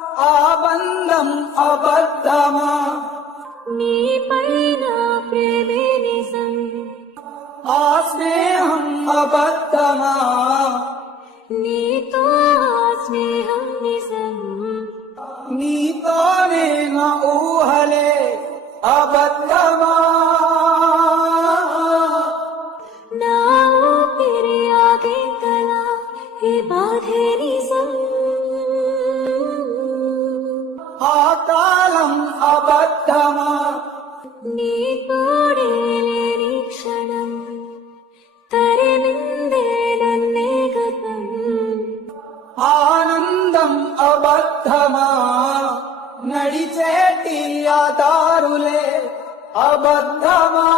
ఆ బంధం అబద్ధమా, నీపైన ప్రేమే నిజం, ఆ స్నేహం అబద్ధమా, నీతో ఆ స్నేహం నిజం, నీతోనే నా ఊహలే అబద్ధమా, నా ఊపిరి ఆగేంతలా ఈ బాధే నిజం, ఆ కాలం అబద్ధమా, నీ తోడే లేని క్షణం తరిమిందే నన్నే గతం, ఆనందం అబద్ధమా, నడిచేటి ఆ దారులే అబద్ధమా.